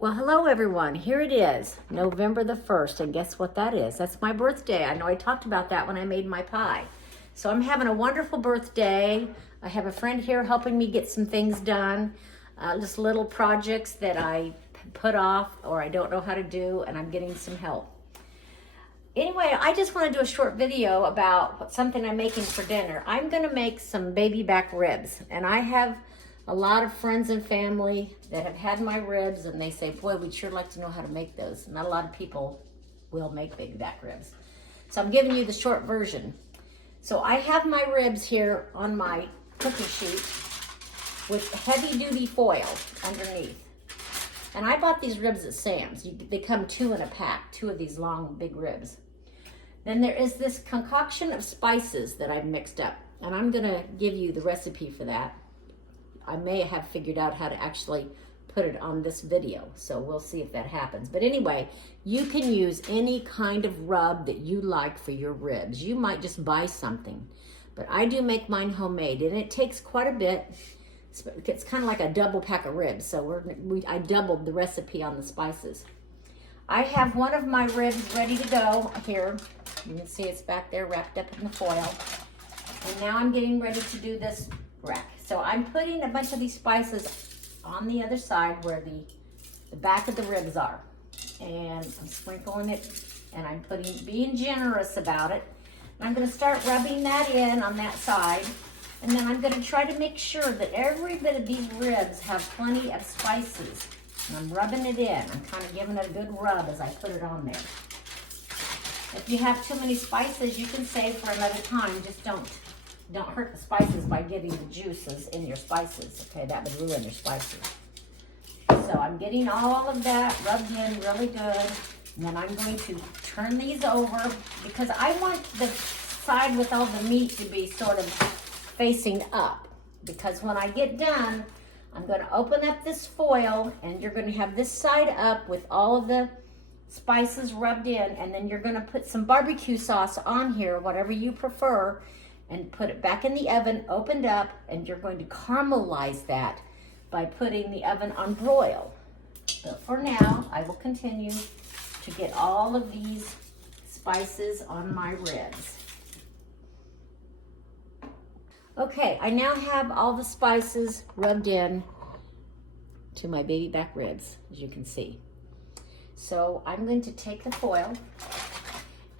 Well, hello everyone. Here it is, November the 1st, and guess what that is? That's my birthday. I know I talked about that when I made my pie. So I'm having a wonderful birthday. I have a friend here helping me get some things done, just little projects that I put off or I don't know how to do, and I'm getting some help. Anyway, I just want to do a short video about something I'm making for dinner. I'm going to make some baby back ribs, and I have a lot of friends and family that have had my ribs, and they say, boy, we'd sure like to know how to make those. Not a lot of people will make baby back ribs. So I'm giving you the short version. So I have my ribs here on my cookie sheet with heavy duty foil underneath. And I bought these ribs at Sam's. They come 2 in a pack, 2 of these long, big ribs. Then there is this concoction of spices that I've mixed up, and I'm gonna give you the recipe for that. I may have figured out how to actually put it on this video, so we'll see if that happens. But anyway, you can use any kind of rub that you like for your ribs. You might just buy something, but I do make mine homemade, and it takes quite a bit. It's kind of like a double pack of ribs, so I doubled the recipe on the spices. I have one of my ribs ready to go here. You can see it's back there wrapped up in the foil. And now I'm getting ready to do this rack. So I'm putting a bunch of these spices on the other side where the back of the ribs are. And I'm sprinkling it, and I'm being generous about it. And I'm gonna start rubbing that in on that side. And then I'm gonna try to make sure that every bit of these ribs have plenty of spices. And I'm rubbing it in. I'm kind of giving it a good rub as I put it on there. If you have too many spices, you can save for another time. Just don't hurt the spices by getting the juices in your spices. Okay, that would ruin your spices. So I'm getting all of that rubbed in really good. And then I'm going to turn these over because I want the side with all the meat to be sort of facing up. Because when I get done, I'm going to open up this foil, and you're going to have this side up with all of the spices rubbed in, and then you're going to put some barbecue sauce on here, whatever you prefer, and put it back in the oven, opened up, and you're going to caramelize that by putting the oven on broil. But for now, I will continue to get all of these spices on my ribs. Okay, I now have all the spices rubbed in to my baby back ribs, as you can see. So I'm going to take the foil,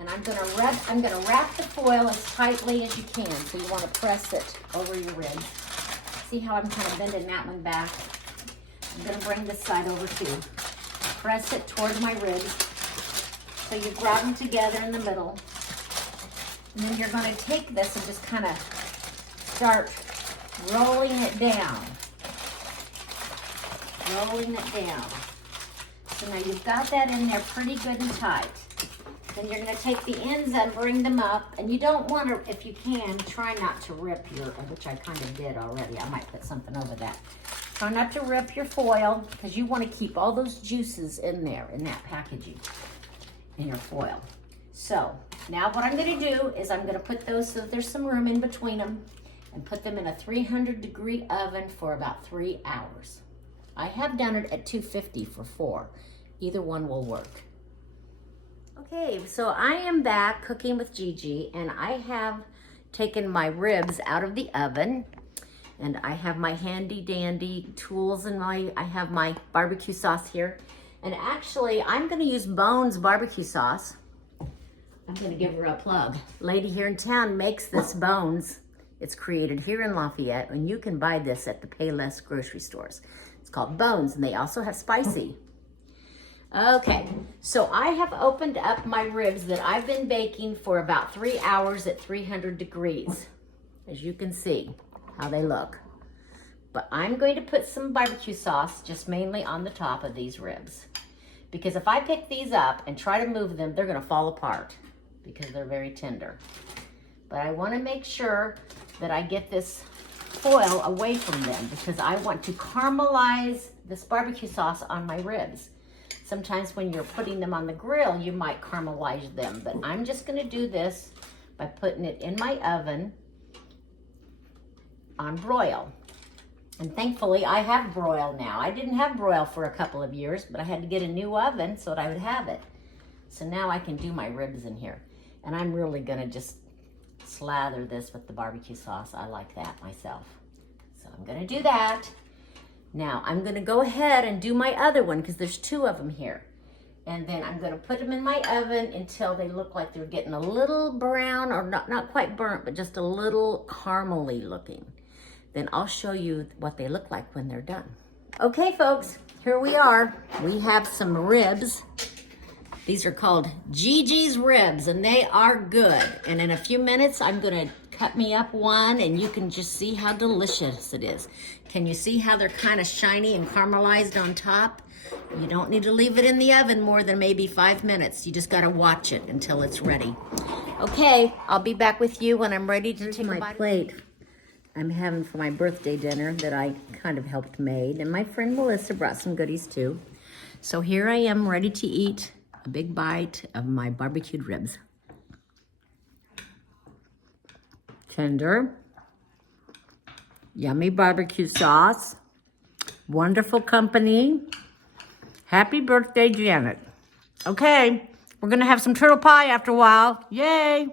and I'm gonna wrap the foil as tightly as you can. So you want to press it over your ribs. See how I'm kind of bending that one back? I'm gonna bring this side over too. Press it towards my ribs. So you grab them together in the middle. And then you're gonna take this and just kind of start rolling it down. Rolling it down. So now you've got that in there pretty good and tight. Then you're going to take the ends and bring them up. And you don't want to, if you can, try not to rip your, which I kind of did already. I might put something over that. Try not to rip your foil because you want to keep all those juices in there, in that packaging, in your foil. So now what I'm going to do is I'm going to put those so that there's some room in between them, and put them in a 300-degree oven for about 3 hours. I have done it at 250 for 4. Either one will work. Okay, so I am back cooking with Gigi, and I have taken my ribs out of the oven, and I have my handy dandy tools, and I have my barbecue sauce here. And actually, I'm gonna use Bones barbecue sauce. I'm gonna give her a plug. Lady here in town makes this Bones. It's created here in Lafayette, and you can buy this at the Payless grocery stores. It's called Bones, and they also have spicy. Okay, so I have opened up my ribs that I've been baking for about 3 hours at 300 degrees. As you can see how they look. But I'm going to put some barbecue sauce just mainly on the top of these ribs. Because if I pick these up and try to move them, they're gonna fall apart because they're very tender. But I wanna make sure that I get this foil away from them because I want to caramelize this barbecue sauce on my ribs. Sometimes when you're putting them on the grill, you might caramelize them, but I'm just gonna do this by putting it in my oven on broil. And thankfully, I have broil now. I didn't have broil for a couple of years, but I had to get a new oven so that I would have it. So now I can do my ribs in here. And I'm really gonna just slather this with the barbecue sauce. I like that myself. So I'm gonna do that. Now I'm gonna go ahead and do my other one because there's two of them here. And then I'm gonna put them in my oven until they look like they're getting a little brown, or not quite burnt, but just a little caramely looking. Then I'll show you what they look like when they're done. Okay, folks, here we are. We have some ribs. These are called Gigi's ribs, and they are good. And in a few minutes, I'm gonna cut me up one, and you can just see how delicious it is. Can you see how they're kind of shiny and caramelized on top? You don't need to leave it in the oven more than maybe 5 minutes. You just gotta watch it until it's ready. Okay, I'll be back with you when I'm ready to take my plate. I'm having for my birthday dinner that I kind of helped made, and my friend Melissa brought some goodies too. So here I am ready to eat a big bite of my barbecued ribs. Tender, yummy barbecue sauce, wonderful company. Happy birthday, Janet. Okay, we're gonna have some turtle pie after a while. Yay!